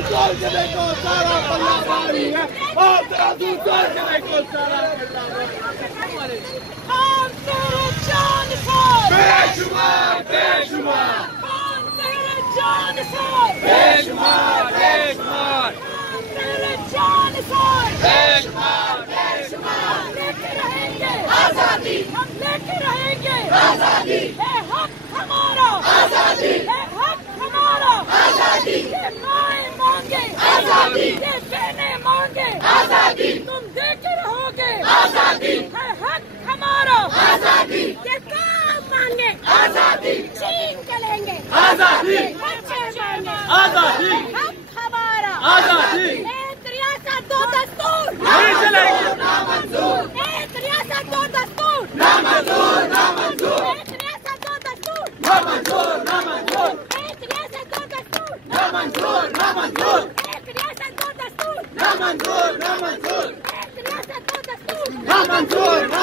سوچنے کو سارا پلہ بھاری ہے اور ترازو سوچنے کو سارا پلہ بھاری ہے ہم تیرے جان سار بے شمار بے شمار ہم تیرے جان سار بے شمار بے شمار ہم تیرے جان سار بے شمار بے ہم لے کے رہیں گے آزادی ہم لے کے رہیں گے آزادی اے حق ہمارا آزادی اے حق ہمارا آزادی یہ مائیں مانگے آزادی یہ بہنیں مانگے آزادی تم دے کے رہو گے آزادی ہے حق ہمارا آزادی یہ کام مانگے آزادی چھین کے لیں گے آزادی بچے مانگے آزادی حق ہمارا آزادی ایک ریاست دو دستور نہیں چلے گی نامنظور ایک ریاست دو دستور نامنظور نامنظور ایک ریاست دو دستور نامنظور نامنظور ایک ریاست دو دستور نامنظور نامنظور ایک ریاست دو دستور نامنظور نامنظور ایک ریاست دو دستور نامنظور